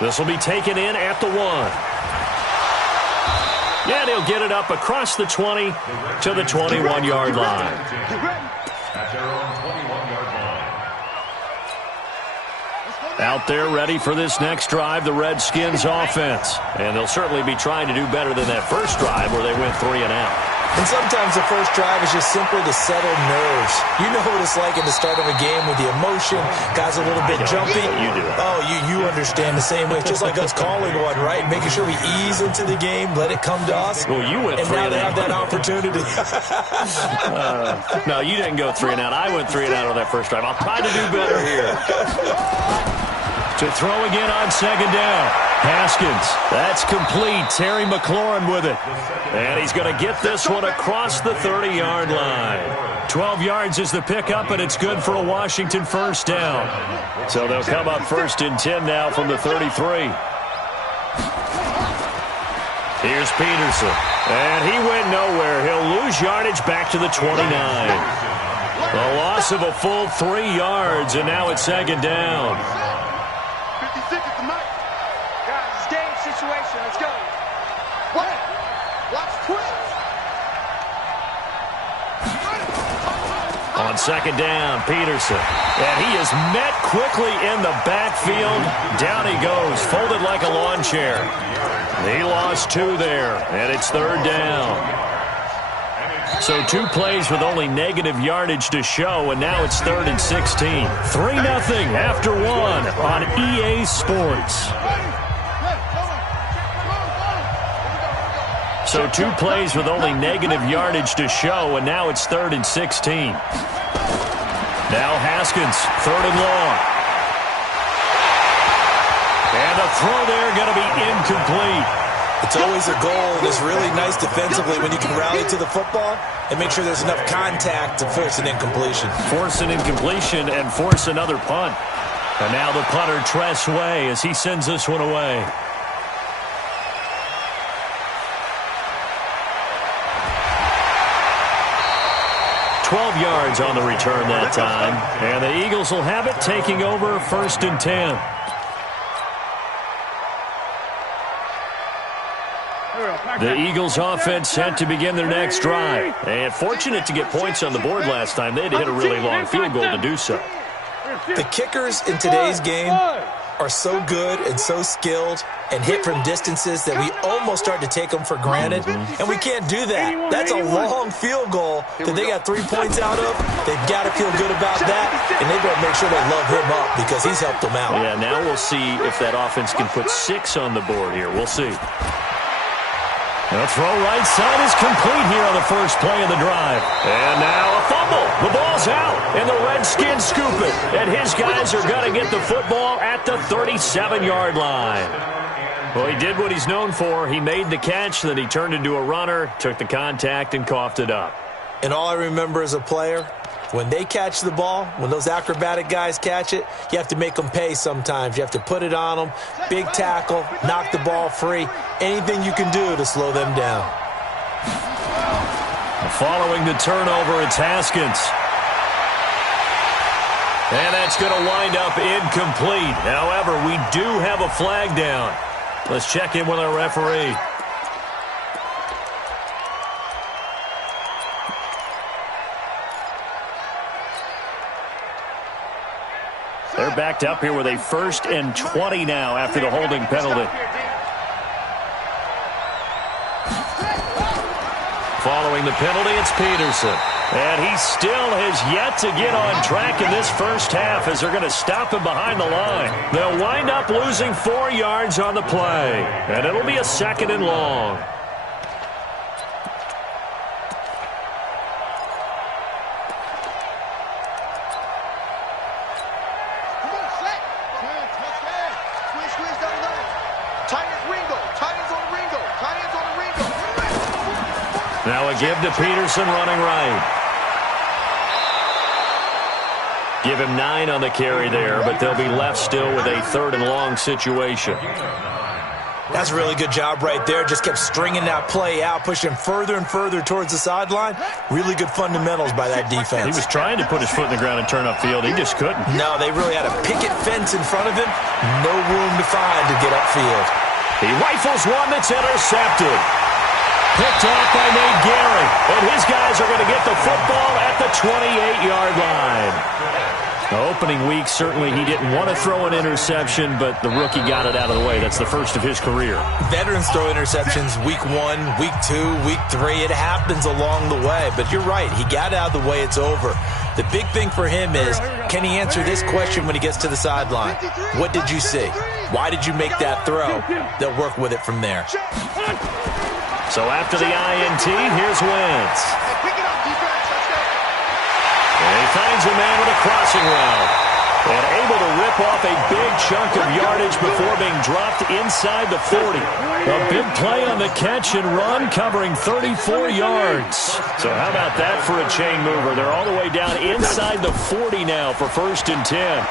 This will be taken in at the 1. And he'll get it up across the 20 to the 21-yard line. At their own 21-yard line. Out there ready for this next drive, the Redskins offense. And they'll certainly be trying to do better than that first drive where they went 3 and out. And sometimes the first drive is just simply to settle nerves. You know what it's like at the start of a game with the emotion. Guys a little bit jumpy. You do. Oh, you understand the same way. It's just like us calling one, right? Making sure we ease into the game, let it come to us. Well, you went 3 and and out. now they have that opportunity. No, you didn't go 3 and out. I went 3 and out on that first drive. I'll try to do better here. To throw again on second down. Haskins. That's complete. Terry McLaurin with it. And he's going to get this one across the 30-yard line. 12 yards is the pickup, and it's good for a Washington first down. So they'll come up 1st and 10 now from the 33. Here's Peterson. And he went nowhere. He'll lose yardage back to the 29. A loss of a full 3 yards, and now it's 2nd down. 56 at the mic. Guys, it's game situation. Let's go. Watch twist. On 2nd down, Peterson. And he is met quickly in the backfield. Down he goes, folded like a lawn chair. He lost 2 there, and it's 3rd down. So 2 plays with only negative yardage to show, and now it's 3rd and 16. 3-0 after 1 on EA Sports. So 2 plays with only negative yardage to show, and now it's 3rd and 16. Now Haskins, 3rd and long. And the throw there going to be incomplete. It's always a goal, and it's really nice defensively when you can rally to the football and make sure there's enough contact to force an incompletion. Force an incompletion and force another punt. And now the punter, Tress Way, as he sends this one away. $12 yards on the return that time. And the Eagles will have it, taking over 1st and 10. The Eagles offense set to begin their next drive. And fortunate to get points on the board last time. They had to hit a really long field goal to do so. The kickers in today's game are so good and so skilled and hit from distances that we almost start to take them for granted. And we can't do that. That's a long field goal that they got 3 points out of. They've got to feel good about that, and they better make sure they love him up because he's helped them out. Yeah, now we'll see if that offense can put 6 on the board here. We'll see. The throw right side is complete here on the first play of the drive. And now a fumble. The ball's out, and the Redskins scoop it. And his guys are going to get the football at the 37-yard line. Well, he did what he's known for. He made the catch, then he turned into a runner, took the contact, and coughed it up. And all I remember as a player, when they catch the ball, when those acrobatic guys catch it, you have to make them pay sometimes. You have to put it on them, big tackle, knock the ball free, anything you can do to slow them down. Following the turnover, it's Haskins. And that's going to wind up incomplete. However, we do have a flag down. Let's check in with our referee. They're backed up here with a 1st and 20 now after the holding penalty. Following the penalty, it's Peterson. And he still has yet to get on track in this first half as they're going to stop him behind the line. They'll wind up losing 4 yards on the play. And it'll be a 2nd and long. Now a give to Peterson running right. Give him 9 on the carry there, but they'll be left still with a 3rd and long situation. That's a really good job right there. Just kept stringing that play out, pushing further and further towards the sideline. Really good fundamentals by that defense. He was trying to put his foot in the ground and turn upfield. He just couldn't. No, they really had a picket fence in front of him. No room to find to get upfield. He rifles one that's intercepted. Picked off by Nate Gehring. And his guys are going to get the football at the 28-yard line. The opening week, certainly he didn't want to throw an interception, but the rookie got it out of the way. That's the first of his career. Veterans throw interceptions week 1, week 2, week 3. It happens along the way. But you're right. He got it out of the way. It's over. The big thing for him is, can he answer this question when he gets to the sideline? What did you see? Why did you make that throw? They'll work with it from there. So after the INT, here's Wentz. And he finds a man with a crossing route. And able to rip off a big chunk of yardage before being dropped inside the 40. A big play on the catch and run, covering 34 yards. So how about that for a chain mover? They're all the way down inside the 40 now for 1st and 10.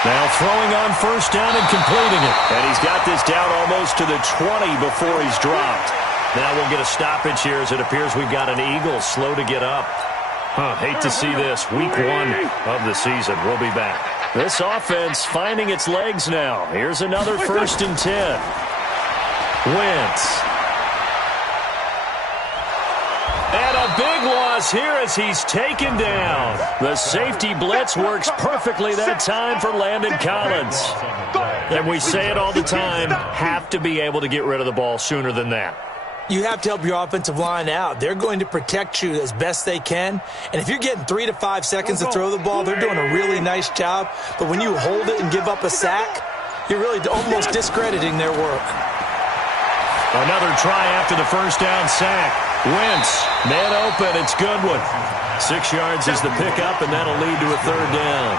Now throwing on 1st down and completing it. And he's got this down almost to the 20 before he's dropped. Now we'll get a stoppage here as it appears we've got an Eagle slow to get up. Hate to see this. Week 1 of the season. We'll be back. This offense finding its legs now. Here's another 1st and 10. Wentz. And a big loss here as he's taken down. The safety blitz works perfectly that time for Landon Collins. And we say it all the time, have to be able to get rid of the ball sooner than that. You have to help your offensive line out. They're going to protect you as best they can. And if you're getting 3 to 5 seconds to throw the ball, they're doing a really nice job. But when you hold it and give up a sack, you're really almost discrediting their work. Another try after the 1st down sack. Wentz, man open, it's Goodwin. 6 yards is the pickup, and that'll lead to a 3rd down.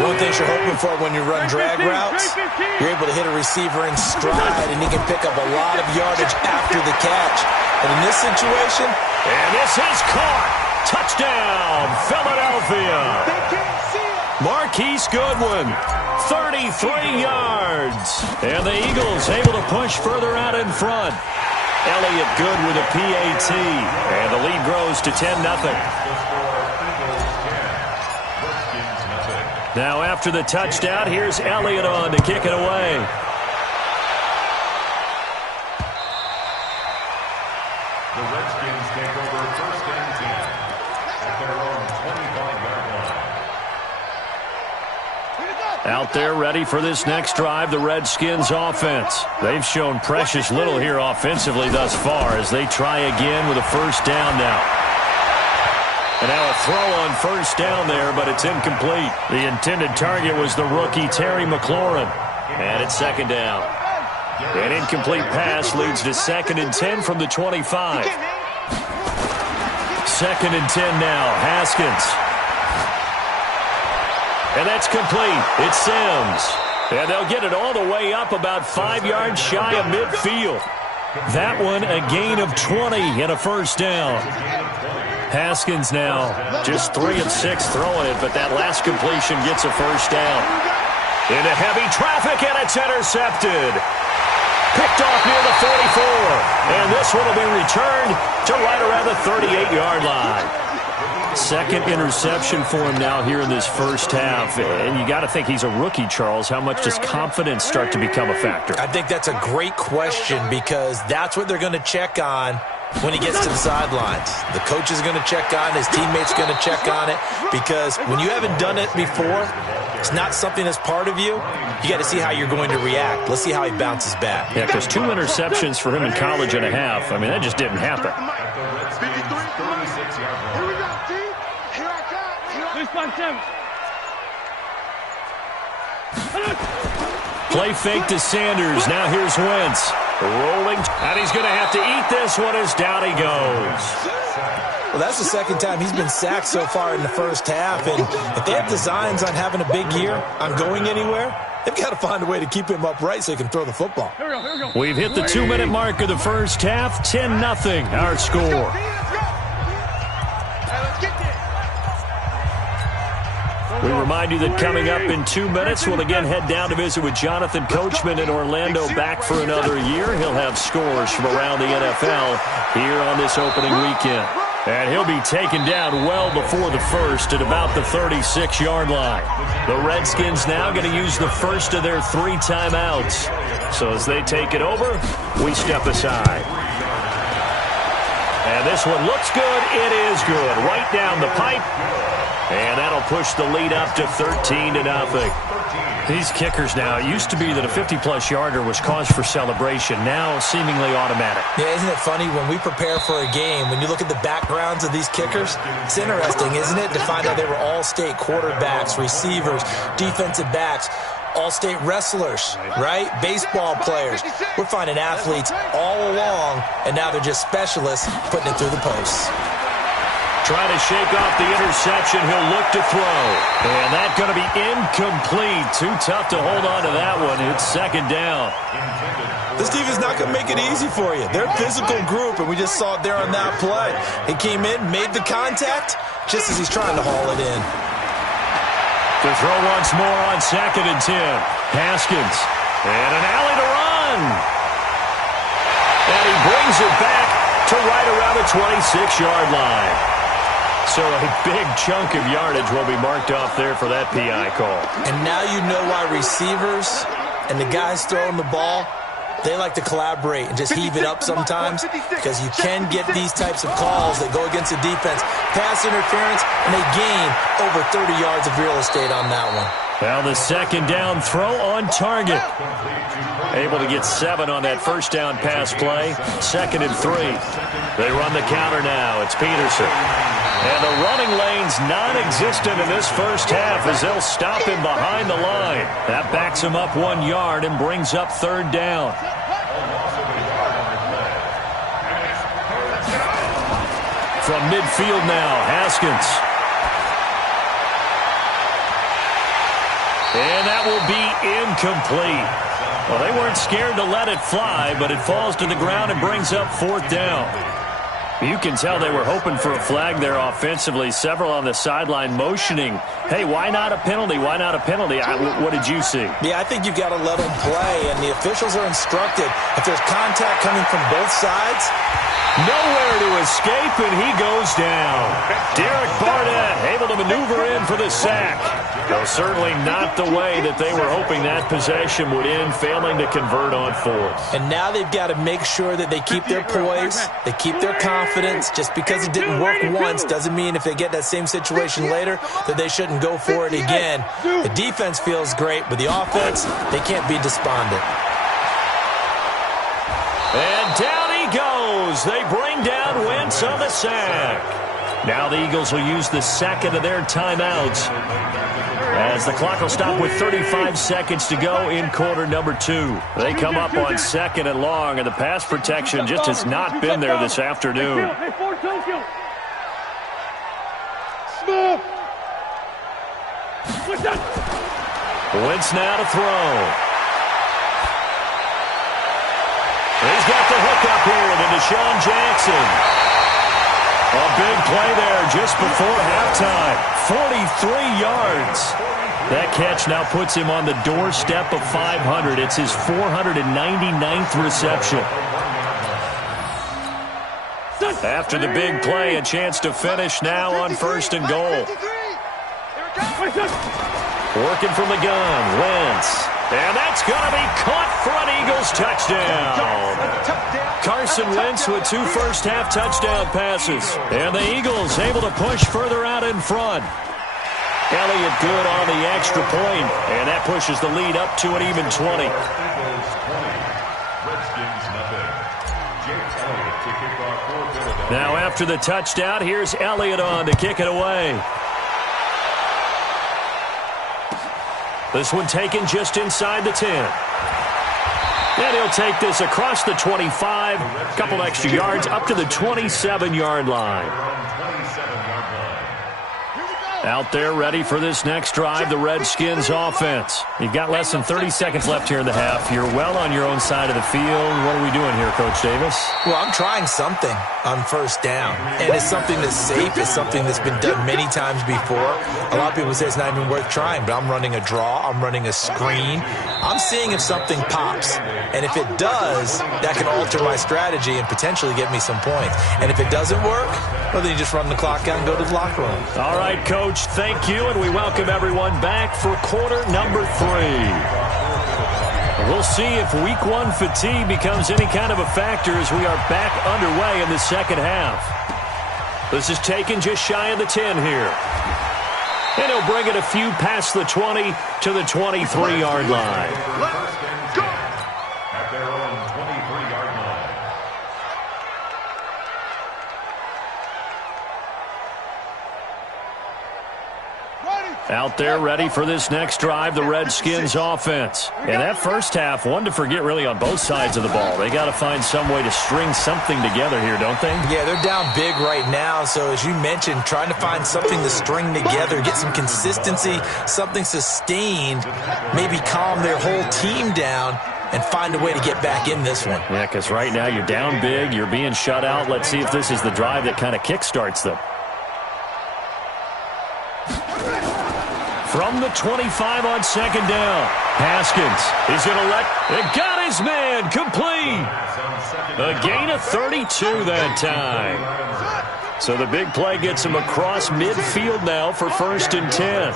One thing you're hoping for when you run drag routes, you're able to hit a receiver in stride, and he can pick up a lot of yardage after the catch. And in this situation, and this is caught. Touchdown, Philadelphia. Marquise Goodwin, 33 yards. And the Eagles able to push further out in front. Elliott good with a PAT. And the lead grows to 10-0. Now after the touchdown, here's Elliott on to kick it away. The Redskins take over 1st and 10 at their own 25-yard line. Out there ready for this next drive, the Redskins offense. They've shown precious little here offensively thus far as they try again with a 1st down now. And now a throw on 1st down there, but it's incomplete. The intended target was the rookie Terry McLaurin. And it's 2nd down. An incomplete pass leads to 2nd and 10 from the 25. 2nd and 10 now. Haskins. And that's complete. It's Sims. And they'll get it all the way up about 5 yards shy of midfield. That one a gain of 20 and a 1st down. Haskins now just 3 of 6 throwing it, but that last completion gets a 1st down. Into heavy traffic, and it's intercepted. Picked off near the 44. And this one will be returned to right around the 38-yard line. 2nd interception for him now here in this 1st half. And you got to think he's a rookie, Charles. How much does confidence start to become a factor? I think that's a great question because that's what they're going to check on when he gets to the sidelines. The coach is going to check on it. His teammates are going to check on it because when you haven't done it before, it's not something that's part of you. You got to see how you're going to react. Let's see how he bounces back. Yeah, because 2 interceptions for him in college and a half. I mean, that just didn't happen. Play fake to Sanders. Now here's Wentz. Rolling. And he's going to have to eat this one as down he goes. Well, that's the 2nd time he's been sacked so far in the 1st half. And if they have designs on having a big year, on going anywhere, they've got to find a way to keep him upright so he can throw the football. We've hit the 2-minute mark of the 1st half. 10-0 our score. We remind you that coming up in 2 minutes, we'll again head down to visit with Jonathan Coachman in Orlando, back for another year. He'll have scores from around the NFL here on this opening weekend. And he'll be taken down well before the first at about the 36-yard line. The Redskins now going to use the first of their 3 timeouts. So as they take it over, we step aside. And this one looks good. It is good. Right down the pipe. And that'll push the lead up to 13-0. These kickers now, it used to be that a 50-plus yarder was cause for celebration. Now seemingly automatic. Yeah, isn't it funny when we prepare for a game, when you look at the backgrounds of these kickers, it's interesting, isn't it, to find out they were all-state quarterbacks, receivers, defensive backs, all-state wrestlers, right? Baseball players. We're finding athletes all along, and now they're just specialists putting it through the posts. Trying to shake off the interception. He'll look to throw. And that's going to be incomplete. Too tough to hold on to that one. It's second down. This team is not going to make it easy for you. They're a physical group, and we just saw it there on that play. He came in, made the contact, just as he's trying to haul it in. To throw once more on 2nd and 10. Haskins. And an alley to run. And he brings it back to right around the 26-yard line. So a big chunk of yardage will be marked off there for that PI call. And now you know why receivers and the guys throwing the ball, they like to collaborate and just heave it up sometimes, because you can get these types of calls that go against the defense. Pass interference, and they gain over 30 yards of real estate on that one. Well, the second down throw on target. Able to get 7 on that first down pass play. 2nd and 3. They run the counter now. It's Peterson. And the running lane's non-existent in this first half as they'll stop him behind the line. That backs him up 1 yard and brings up 3rd down. From midfield now, Haskins. And that will be incomplete. Well, they weren't scared to let it fly, but it falls to the ground and brings up 4th down. You can tell they were hoping for a flag there offensively. Several on the sideline motioning, hey, why not a penalty? Why not a penalty? What did you see? Yeah, I think you've got to let them play, and the officials are instructed. If there's contact coming from both sides, nowhere to escape, and he goes down. Derek Barnett able to maneuver in for the sack. Though certainly not the way that they were hoping that possession would end, failing to convert on 4th. And now they've got to make sure that they keep their poise, they keep their confidence. Just because it didn't work once doesn't mean if they get that same situation later that they shouldn't go for it again. The defense feels great, but the offense, they can't be despondent. And down he goes. They bring down Wentz on the sack. Now the Eagles will use the 2nd of their timeouts, as the clock will stop with 35 seconds to go in quarter number 2. They come up on 2nd and long, and the pass protection just has not been there this afternoon. Wentz now to throw. He's got the hook up here to Deshaun Jackson. A big play there just before halftime. 43 yards. That catch now puts him on the doorstep of 500. It's his 499th reception. After the big play, a chance to finish now on 1st and goal. Working from the gun, Wentz. And that's going to be caught for an Eagles touchdown. Carson Wentz with 2 first-half touchdown passes. And the Eagles able to push further out in front. Elliott good on the extra point, and that pushes the lead up to an even 20. Now after the touchdown, here's Elliott on to kick it away. This one taken just inside the 10. And he'll take this across the 25, a couple extra yards, up to the 27-yard line. Out there ready for this next drive, the Redskins offense. You've got less than 30 seconds left here in the half. You're well on your own side of the field. What are we doing here, Coach Davis? Well, I'm trying something on first down, and it's something that's safe. It's something that's been done many times before. A lot of people say it's not even worth trying, but I'm running a draw. I'm running a screen. I'm seeing if something pops, and if it does, that can alter my strategy and potentially get me some points. And if it doesn't work, well, then you just run the clock out and go to the locker room. All right, Coach, thank you, and we welcome everyone back for quarter number 3. We'll see if week 1 fatigue becomes any kind of a factor as we are back underway in the second half. This is taken just shy of the 10 here. And he'll bring it a few past the 20 to the 23-yard line. At their own 23-yard line. Out there ready for this next drive, the Redskins offense. And that first half, one to forget really on both sides of the ball. They got to find some way to string something together here, don't they? Yeah, they're down big right now. So as you mentioned, trying to find something to string together, get some consistency, something sustained, maybe calm their whole team down and find a way to get back in this one. Yeah, because right now you're down big, you're being shut out. Let's see if this is the drive that kind of kickstarts them. From the 25 on second down, Haskins is going to it got his man complete. A gain of 32 that time. So the big play gets him across midfield now for 1st and 10.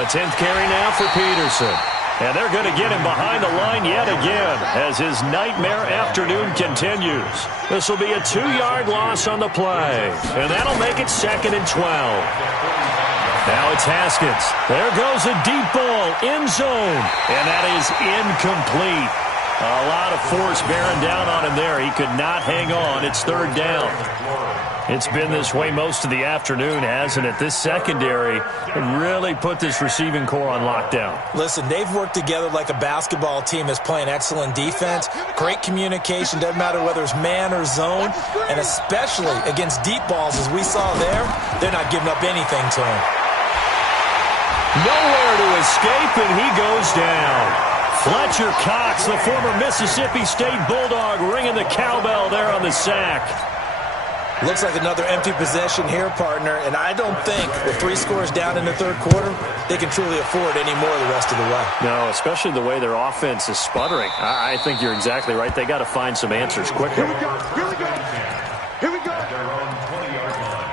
A 10th carry now for Peterson. And they're going to get him behind the line yet again as his nightmare afternoon continues. This will be a 2-yard loss on the play. And that'll make it 2nd and 12. Now it's Haskins. There goes a deep ball, end zone. And that is incomplete. A lot of force bearing down on him there. He could not hang on. It's 3rd down. It's been this way most of the afternoon, hasn't it? This secondary really put this receiving core on lockdown. Listen, they've worked together like a basketball team that's playing excellent defense. Great communication, doesn't matter whether it's man or zone. And especially against deep balls, as we saw there, they're not giving up anything to him. Nowhere to escape, and he goes down. Fletcher Cox, the former Mississippi State Bulldog, ringing the cowbell there on the sack. Looks like another empty possession here, partner, and I don't think with 3 scores down in the 3rd quarter, they can truly afford any more the rest of the way. No, especially the way their offense is sputtering. I think you're exactly right. They got to find some answers quickly. Here we go. Here we go. Here we go. At their own 20-yard line.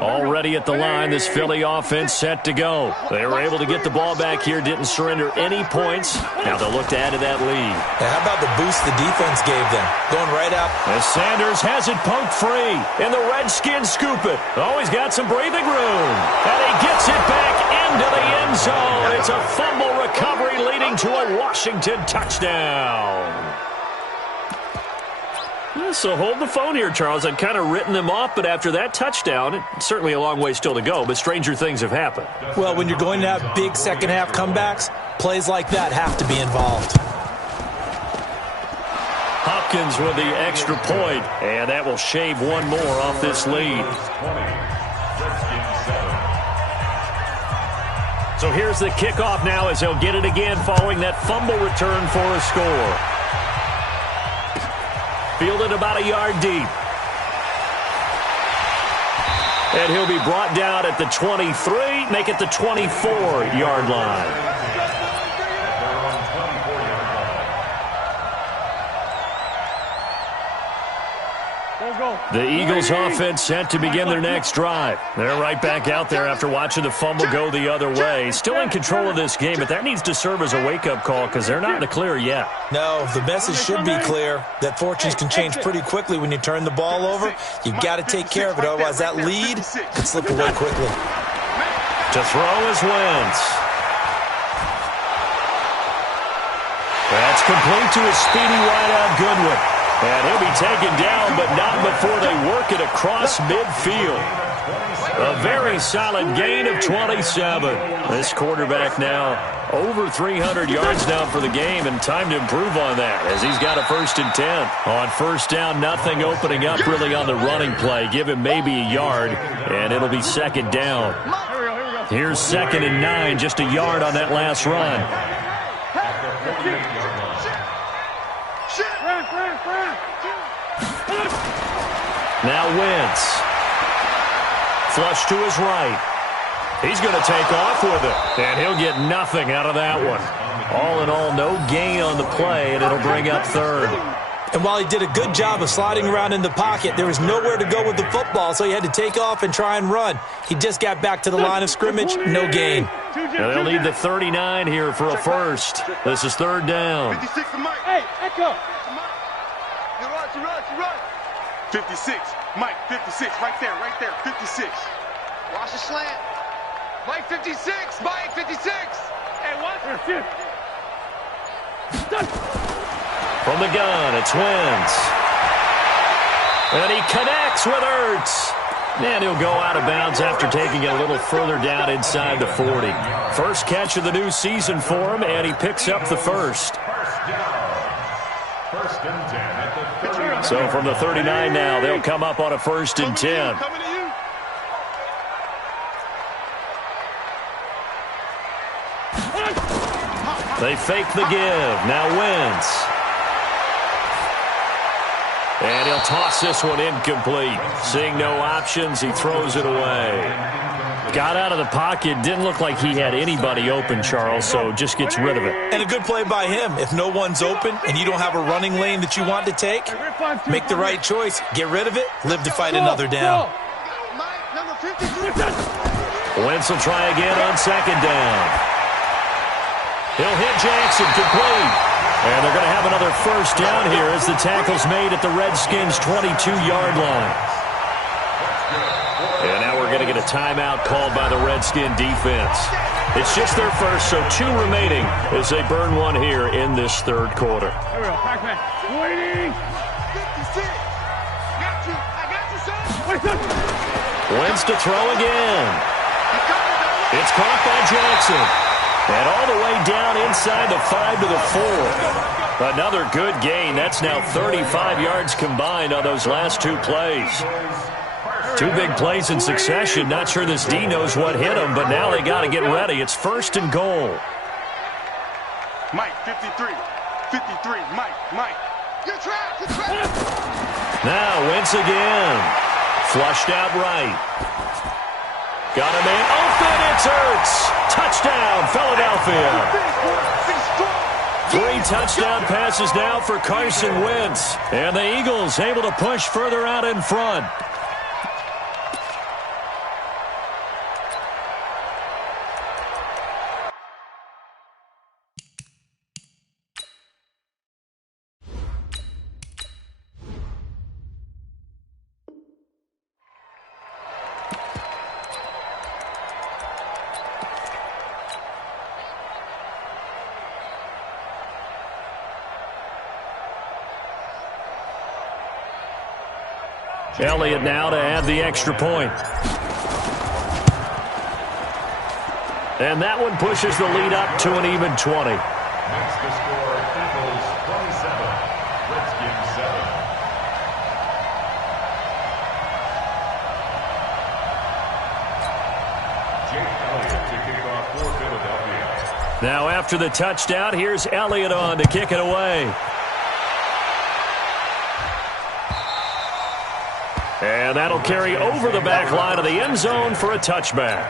Already at the line, this Philly offense set to go. They were able to get the ball back here, didn't surrender any points. Now they'll look to add to that lead. Now how about the boost the defense gave them? Going right out. As Sanders has it poked free, and the Redskins scoop it. Oh, he's got some breathing room. And he gets it back into the end zone. It's a fumble recovery leading to a Washington touchdown. So hold the phone here, Charles. I'd kind of written them off, but after that touchdown, it's certainly a long way still to go, but stranger things have happened. Well, when you're going to have big second-half comebacks, plays like that have to be involved. Hopkins with the extra point, and that will shave one more off this lead. So here's the kickoff now as they'll get it again following that fumble return for a score. Fielded about a yard deep. And he'll be brought down at the 23, make it the 24-yard line. The Eagles offense set to begin their next drive. They're right back out there after watching the fumble go the other way. Still in control of this game, but that needs to serve as a wake-up call because they're not in the clear yet. No, the message should be clear that fortunes can change pretty quickly when you turn the ball over. You've got to take care of it, otherwise that lead could slip away quickly. To throw is Wentz. That's complete to a speedy wideout Goodwin. And he'll be taken down, but not before they work it across midfield. A very solid gain of 27. This quarterback now over 300 yards now for the game, and time to improve on that as he's got a 1st and 10. On 1st down, nothing opening up really on the running play. Give him maybe a yard, and it'll be 2nd down. Here's 2nd and 9, just a yard on that last run. Now Wentz. Flush to his right. He's going to take off with it, and he'll get nothing out of that one. All in all, no gain on the play, and it'll bring up 3rd. And while he did a good job of sliding around in the pocket, there was nowhere to go with the football, so he had to take off and try and run. He just got back to the line of scrimmage, no gain. Now they'll need the 39 here for a 1st. This is 3rd down. 56 to Mike. Hey, Echo. You're right. 56. Mike, 56. Right there. 56. Watch the slant. Mike 56. Mike 56. Hey, watch your shit. From the gun, it's Wentz. And he connects with Ertz. And he'll go out of bounds after taking it a little further down inside the 40. First catch of the new season for him, and he picks up the 1st. So from the 39 now, they'll come up on a 1st and 10. They fake the give. Now Wentz. And he'll toss this one incomplete. Seeing no options, he throws it away. Got out of the pocket. Didn't look like he had anybody open, Charles, so just gets rid of it. And a good play by him. If no one's open and you don't have a running lane that you want to take, make the right choice. Get rid of it. Live to fight another down. Wentz will try again on 2nd down. He'll hit Jackson, complete. And they're going to have another 1st down here as the tackle's made at the Redskins' 22-yard line. And now we're going to get a timeout called by the Redskin defense. It's just their 1st, so 2 remaining as they burn one here in this 3rd quarter. There we go. Back. Waiting. 56. I got you, son. Wentz to throw again. It's caught by Jackson. And all the way down inside the 5 to the 4. Another good gain. That's now 35 yards combined on those last 2 plays. 2 big plays in succession. Not sure this D knows what hit him, but now they got to get ready. It's 1st and goal. Mike, 53. 53. Mike. You're trapped. Now Wentz again. Flushed out right. Got a man open. It's Ertz. Touchdown, Philadelphia. 3 touchdown passes now for Carson Wentz. And the Eagles able to push further out in front. Elliott now to add the extra point. And that one pushes the lead up to an even 20. Makes the score Eagles 27, Redskins 7. Jake Elliott to kick off for Philadelphia. Now after the touchdown, here's Elliott on to kick it away. And that'll carry over the back line of the end zone for a touchback.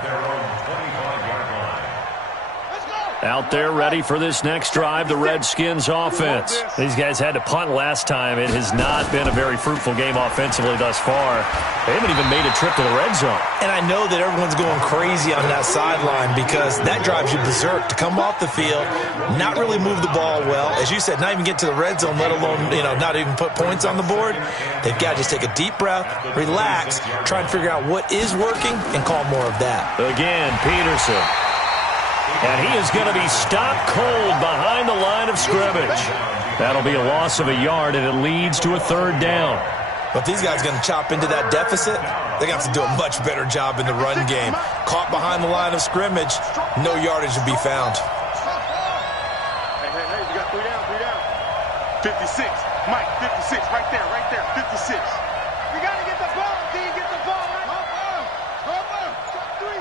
Out there ready for this next drive, the Redskins offense. These guys had to punt last time. It has not been a very fruitful game offensively thus far. They haven't even made a trip to the red zone. And I know that everyone's going crazy on that sideline because that drives you berserk to come off the field, not really move the ball well. As you said, not even get to the red zone, let alone, not even put points on the board. They've got to just take a deep breath, relax, try and figure out what is working, and call more of that. Again, Peterson. And he is going to be stopped cold behind the line of scrimmage. That'll be a loss of a yard, and it leads to a 3rd down. But these guys going to chop into that deficit, they're going to have to do a much better job in the run game. Caught behind the line of scrimmage, no yardage to be found. Hey, you got 3 down, 3 down. 56, Mike, 56, right there, 56. We got to get the ball, D. Get the ball, Mike.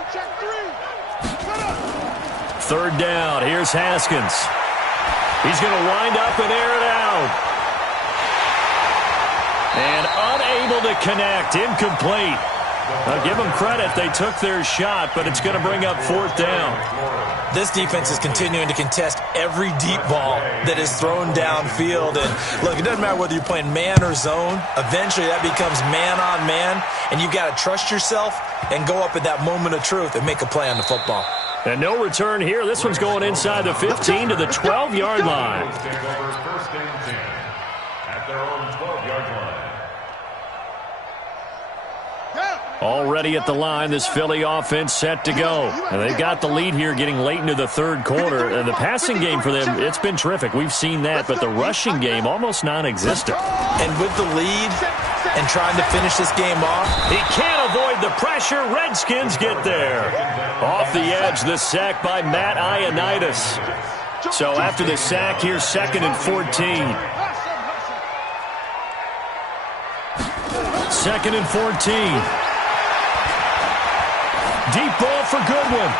Check three. Third down. Here's Haskins. He's going to wind up and air it out. And unable to connect. Incomplete. I'll give them credit. They took their shot, but it's going to bring up 4th down. This defense is continuing to contest every deep ball that is thrown downfield. And look, it doesn't matter whether you're playing man or zone. Eventually, that becomes man on man, and you've got to trust yourself and go up at that moment of truth and make a play on the football. And no return here. This one's going inside the 15 to the 12-yard line. Take over 1st and 10 at their own 12-yard line. Already at the line, this Philly offense set to go. And they've got the lead here getting late into the 3rd quarter. And the passing game for them, it's been terrific. We've seen that, but the rushing game almost non-existent. And with the lead and trying to finish this game off, he can't avoid the pressure. Redskins get there. Off the edge, the sack by Matt Ioannidis. So after the sack, here's 2nd and 14. 2nd and 14. Deep ball for Goodwin.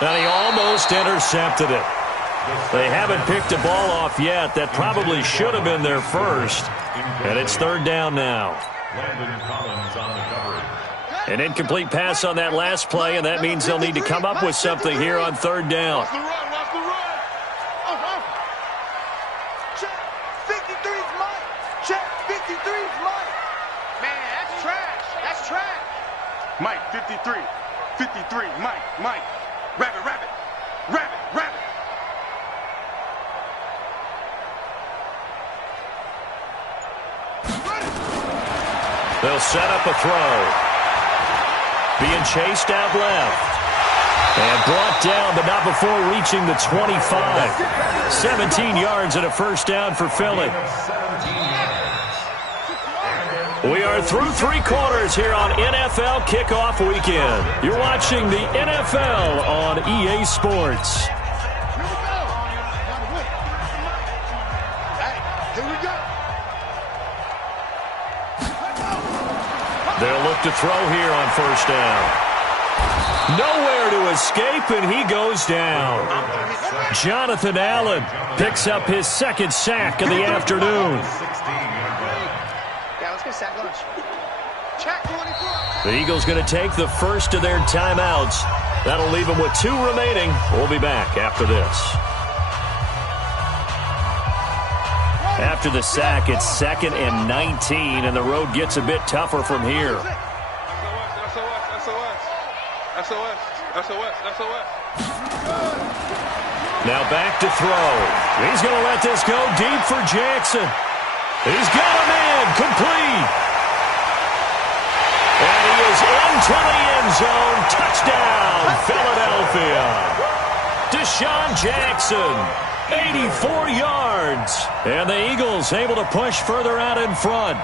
And he almost intercepted it. They haven't picked a ball off yet. That probably should have been their first. And it's 3rd down now. An incomplete pass on that last play, and that means they'll need to come up with something here on 3rd down. Check 53's Mike. Check 53's Mike. Man, that's trash. That's trash. Mike, 53, Mike. Rabbit. They'll set up a throw. Being chased out left. And brought down, but not before reaching the 25. 17 yards and a 1st down for Philly. We are through 3 quarters here on NFL Kickoff Weekend. You're watching the NFL on EA Sports. They'll look to throw here on 1st down. Nowhere to escape, and he goes down. Jonathan Allen picks up his 2nd sack of the afternoon. Sack lunch. Check 24. The Eagles going to take the first of their timeouts. That'll leave them with 2 remaining. We'll be back after this. After the sack, it's 2nd and 19, and the road gets a bit tougher from here. SOS. Now back to throw. He's going to let this go deep for Jackson. He's got him in, complete. And he is into the end zone. Touchdown, Philadelphia. Deshaun Jackson, 84 yards. And the Eagles able to push further out in front.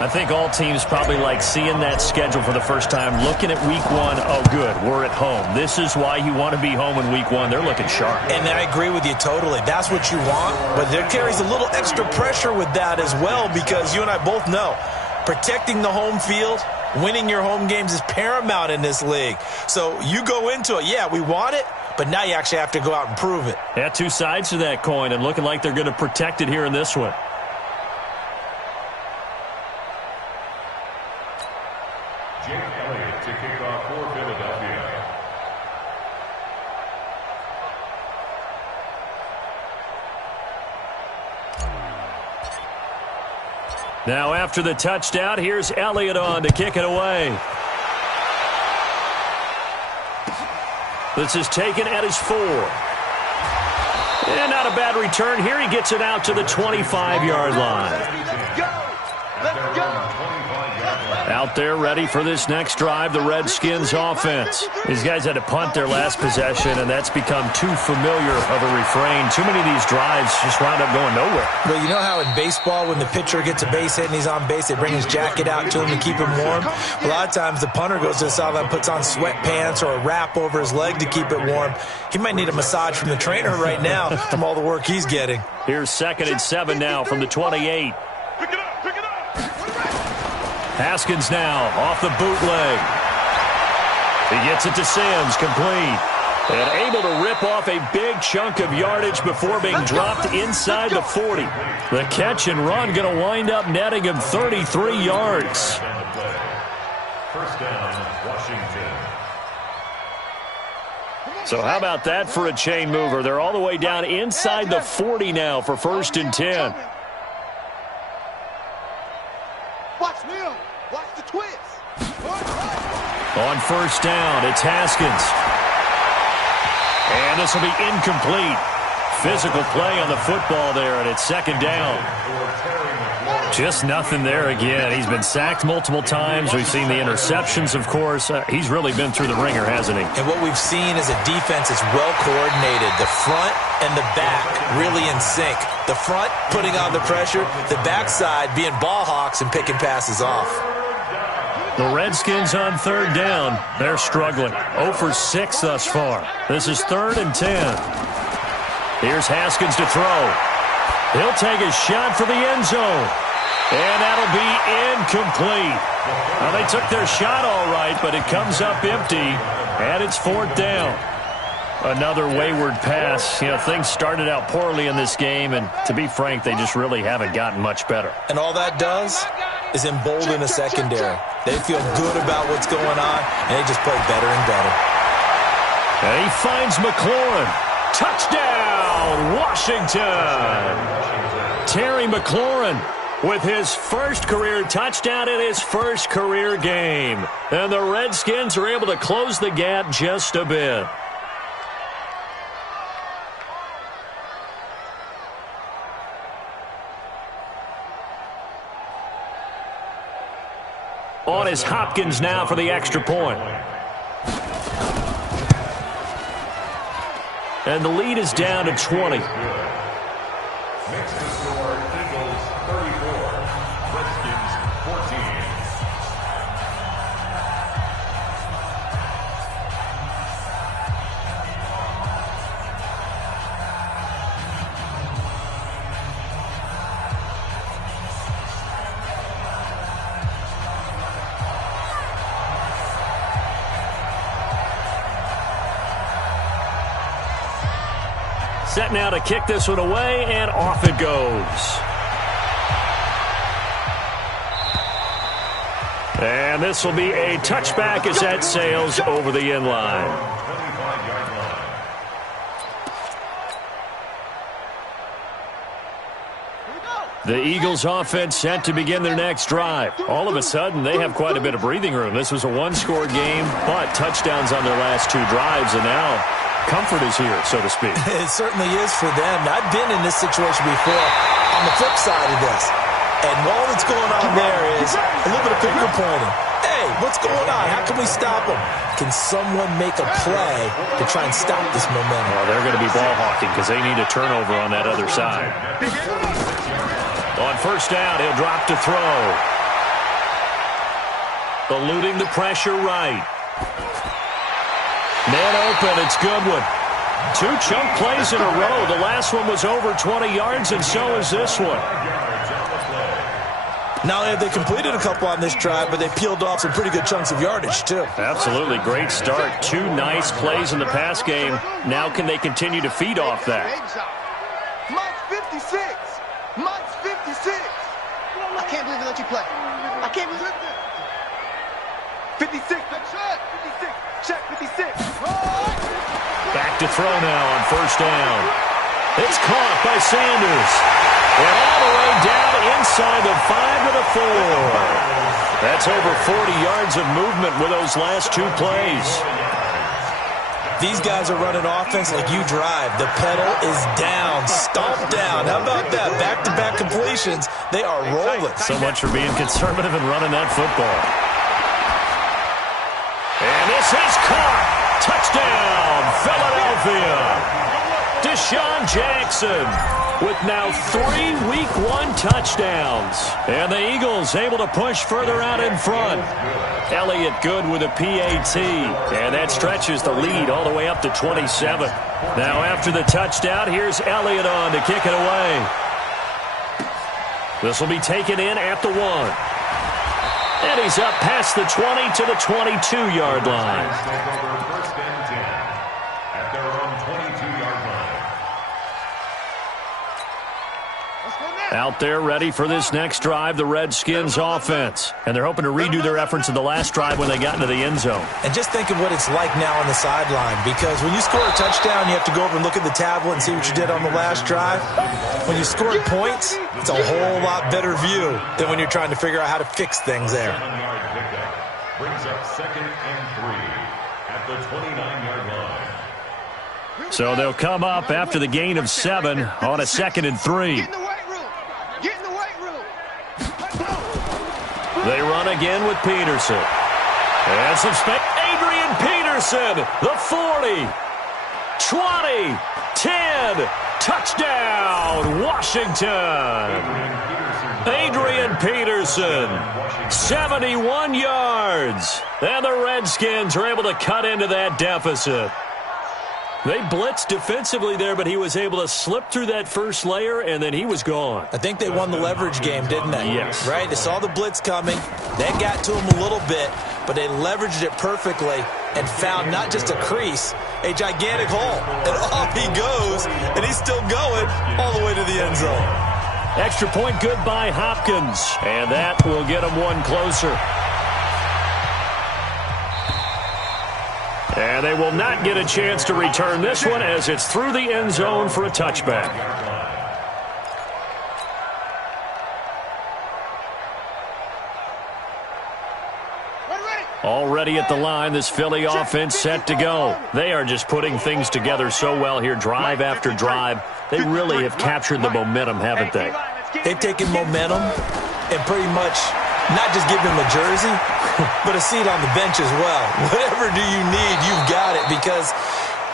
I think all teams probably like seeing that schedule for the first time, looking at week 1. Oh, good, we're at home. This is why you want to be home in week 1. They're looking sharp. and I agree with you totally. That's what you want, but there carries a little extra pressure with that as well, because you and I both know protecting the home field, winning your home games is paramount in this league. So you go into it, yeah, we want it, but now you actually have to go out and prove it. Yeah, 2 sides to that coin, and looking like they're going to protect it here in this one. To kick off for Philadelphia. Now after the touchdown, here's Elliott on to kick it away. This is taken at his 4. And not a bad return here. He gets it out to the 25-yard line. Let's go. Out Out there ready for this next drive, the Redskins offense. These guys had to punt their last possession, and that's become too familiar of a refrain. Too many of these drives just wound up going nowhere. Well, you know how in baseball, when the pitcher gets a base hit and he's on base, they bring his jacket out to him to keep him warm? A lot of times the punter goes to the sideline, puts on sweatpants or a wrap over his leg to keep it warm. He might need a massage from the trainer right now from all the work he's getting. Here's 2nd and 7 now from the 28. Pick it up, pick it up. Haskins now off the bootleg. He gets it to Sims, complete. And able to rip off a big chunk of yardage before being dropped inside the 40. The catch and run going to wind up netting him 33 yards. First down, Washington. So how about that for a chain mover? They're all the way down inside the 40 now for 1st and 10. Watch Will. Watch the twist. On 1st down, it's Haskins. And this will be incomplete. Physical play on the football there, and it's 2nd down. Just nothing there again. He's been sacked multiple times. We've seen the interceptions, of course. He's really been through the ringer, hasn't he? And what we've seen is a defense that's well coordinated. The front and the back really in sync. The front putting on the pressure, the backside being ball hawks and picking passes off. The Redskins on 3rd down. They're struggling. 0 for 6 thus far. This is 3rd and 10. Here's Haskins to throw. He'll take a shot for the end zone. And that'll be incomplete. Well, they took their shot all right, but it comes up empty, and it's 4th down. Another wayward pass. You know, things started out poorly in this game, and to be frank, they just really haven't gotten much better. And all that does is embolden a secondary. They feel good about what's going on, and they just play better and better. And he finds McLaurin. Touchdown, Washington! Terry McLaurin with his first career touchdown in his first career game. And the Redskins are able to close the gap just a bit. On is Hopkins now for the extra point. And the lead is down to 20. Makes the score Eagles 34, Redskins 14. Set now to kick this one away, and off it goes. And this will be a touchback as that sails over the end line. 25-yard line. The Eagles offense set to begin their next drive. All of a sudden, they have quite a bit of breathing room. This was a one-score game, but touchdowns on their last 2 drives, and now comfort is here, so to speak. It certainly is for them. I've been in this situation before on the flip side of this. And all that's going on there is a little bit of finger pointing. Hey, what's going on? How can we stop them? Can someone make a play to try and stop this momentum? Well, they're going to be ball hawking because they need a turnover on that other side. On 1st down, he'll drop to throw. Eluding the pressure right. Man open, it's Goodwin. 2 chunk plays in a row. The last one was over 20 yards, and so is this one. Not only have they completed a couple on this drive, but they peeled off some pretty good chunks of yardage, too. Absolutely. Great start. 2 nice plays in the pass game. Now can they continue to feed off that? Mike's 56. Mike's 56. I can't believe they let you play. I can't believe it. 56. 56. Check 56. Back to throw now on 1st down. It's caught by Sanders. And all the way down inside the 5 to the 4. That's over 40 yards of movement with those last 2 plays. These guys are running offense like you drive. The pedal is down, stomped down. How about that? Back-to-back completions. They are rolling. So much for being conservative and running that football. This is caught. Touchdown, Philadelphia. Deshaun Jackson with now 3 Week 1 touchdowns. And the Eagles able to push further out in front. Elliott good with a PAT. And that stretches the lead all the way up to 27. Now after the touchdown, here's Elliott on to kick it away. This will be taken in at the 1. And he's up past the 20 to the 22-yard line. First and 10 at their own 22-yard line. Out there ready for this next drive, the Redskins offense. And they're hoping to redo their efforts in the last drive when they got into the end zone. And just think of what it's like now on the sideline, because when you score a touchdown, you have to go over and look at the tablet and see what you did on the last drive. When you score points, it's a whole lot better view than when you're trying to figure out how to fix things there. 7-yard pickup brings up 2nd and 3 at the 29-yard line. So they'll come up after the gain of 7 on a 2nd and 3. Get in the weight room. Get in the weight room. They run again with Peterson. And some Adrian Peterson, the 40, 20, 10, touchdown, Washington. Adrian Peterson, 71 yards. And the Redskins are able to cut into that deficit. They blitzed defensively there, but he was able to slip through that first layer, and then he was gone. I think they won the leverage game, didn't they? Yes. Right? They saw the blitz coming. That got to him a little bit, but they leveraged it perfectly and found not just a crease, a gigantic hole. And off he goes, and he's still going all the way to the end zone. Extra point good by Hopkins, and that will get him one closer. And they will not get a chance to return this one as it's through the end zone for a touchback. Already at the line, this Philly offense set to go. They are just putting things together so well here, drive after drive. They really have captured the momentum, haven't they? They've taken momentum and pretty much not just given him a jersey, but a seat on the bench as well. Whatever do you need, you've got it, because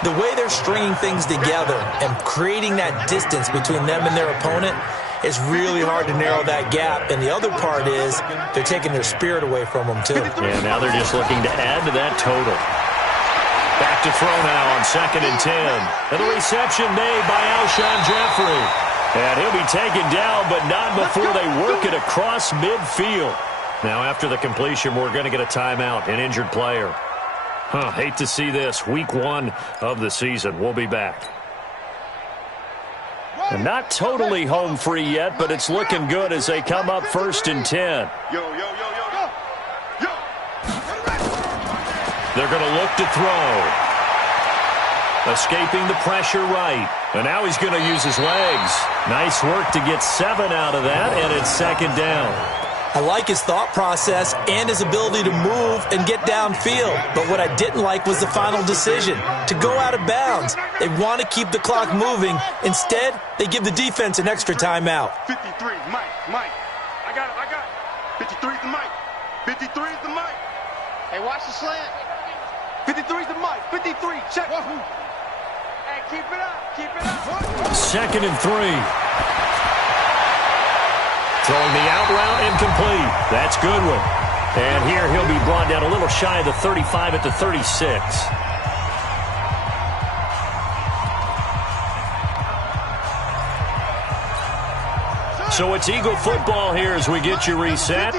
the way they're stringing things together and creating that distance between them and their opponent is really hard to narrow that gap. And the other part is they're taking their spirit away from them, too. Yeah, now they're just looking to add to that total. Back to throw now on 2nd and 10. And the reception made by Alshon Jeffrey. And he'll be taken down, but not before they work it across midfield. Now, after the completion, we're going to get a timeout, an injured player. Hate to see this. Week 1 of the season. We'll be back. And not totally home free yet, but it's looking good as they come up 1st and 10. They're going to look to throw. Escaping the pressure right. And now he's going to use his legs. Nice work to get 7 out of that, and it's 2nd down. I like his thought process and his ability to move and get downfield. But what I didn't like was the final decision, to go out of bounds. They want to keep the clock moving. Instead, they give the defense an extra timeout. 53, Mike. I got it. 53 is the Mike. 53 is the Mike. Hey, watch the slant. 53 is the Mike. 53, check. Hey, keep it up. 2nd and 3. Throwing the out route incomplete. That's Goodwin. And here he'll be brought down a little shy of the 35 at the 36. So it's Eagle football here as we get you reset.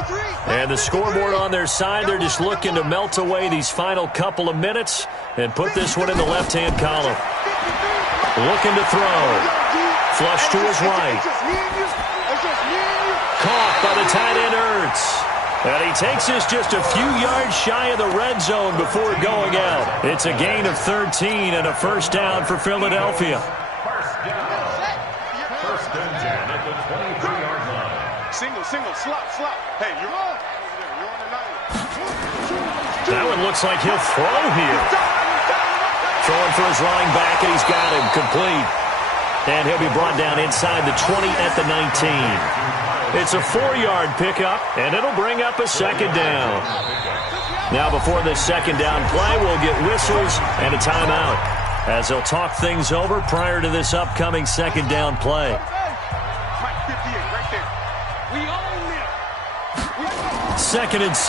And the scoreboard on their side, they're just looking to melt away these final couple of minutes and put this one in the left-hand column. Looking to throw. Flush to his right. Caught by the tight end Ertz. And he takes this just a few yards shy of the red zone before going out. It's a gain of 13 and a 1st down for Philadelphia. First and 10 at the 23-yard line. Single, slop. Hey, you're on. You're on the line. That one looks like he'll throw here. Throwing for his running back, and he's got him complete. And he'll be brought down inside the 20 at the 19. It's a 4-yard pickup, and it'll bring up a 2nd down. Now before this second down play, we'll get whistles and a timeout as they'll talk things over prior to this upcoming second down play. Mike 58, right there. We own them. 2nd and 6.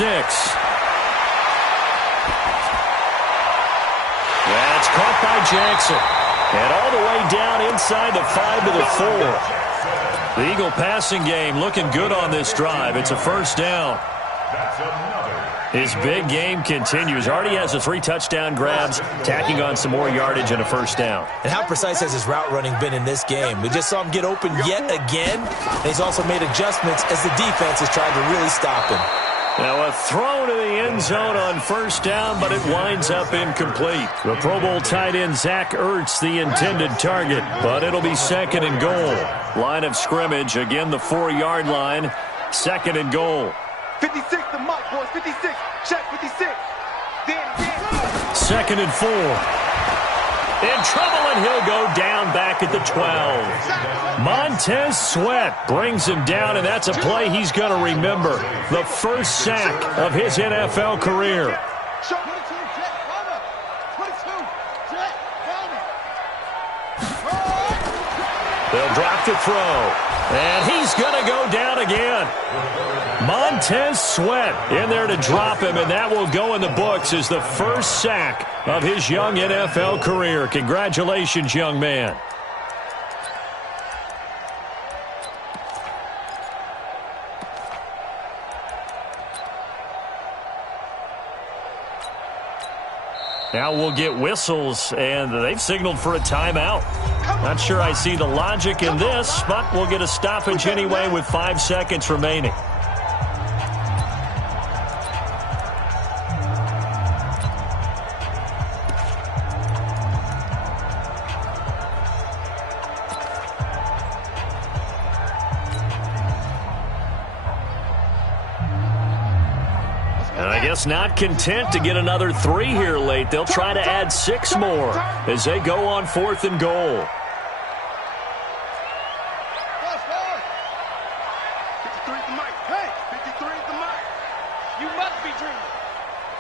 That's caught by Jackson. And all the way down inside the 5 to the 4. The Eagle passing game looking good on this drive. It's a first down. His big game continues. Already has the 3 touchdown grabs, tacking on some more yardage and a first down. And how precise has his route running been in this game? We just saw him get open yet again. And he's also made adjustments as the defense has tried to really stop him. Now a throw to the end zone on first down, but it winds up incomplete. The Pro Bowl tight end Zach Ertz, the intended target, but it'll be 2nd and goal. Line of scrimmage, again the 4-yard line, 2nd and goal. 56 to Mike, boys. 56. Check 56. Danny. 2nd and 4. In trouble, and he'll go down back at the 12. Montez Sweat brings him down, and that's a play he's going to remember. The first sack of his NFL career. They'll drop the throw, and he's going to go down again. Montez Sweat in there to drop him, and that will go in the books as the first sack of his young NFL career. Congratulations, young man. Now we'll get whistles, and they've signaled for a timeout. Not sure I see the logic in this, but we'll get a stoppage anyway with 5 seconds remaining. Not content to get another 3 here late. They'll try to add 6 more as they go on 4th and goal. 53 to Mike. Hey, 53 to Mike. You must be dreaming.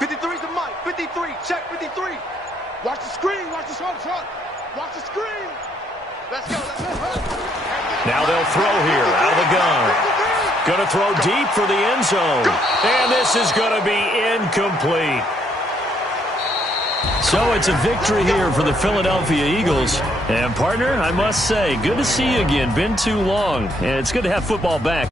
53 to Mike. 53. Check 53. Watch the screen. Watch the shot. Watch the screen. Let's go. Now they'll throw here out of the gun. Going to throw deep for the end zone. And this is going to be incomplete. So it's a victory here for the Philadelphia Eagles. And, partner, I must say, good to see you again. Been too long. And it's good to have football back.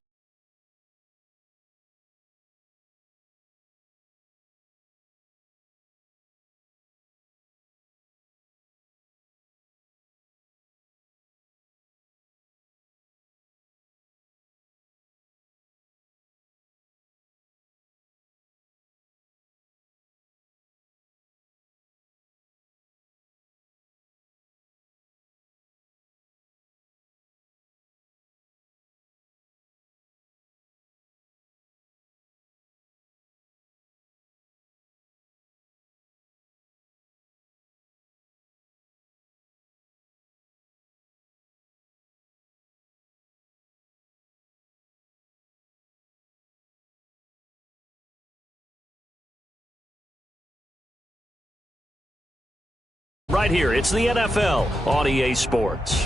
Right here, it's the NFL on EA Sports.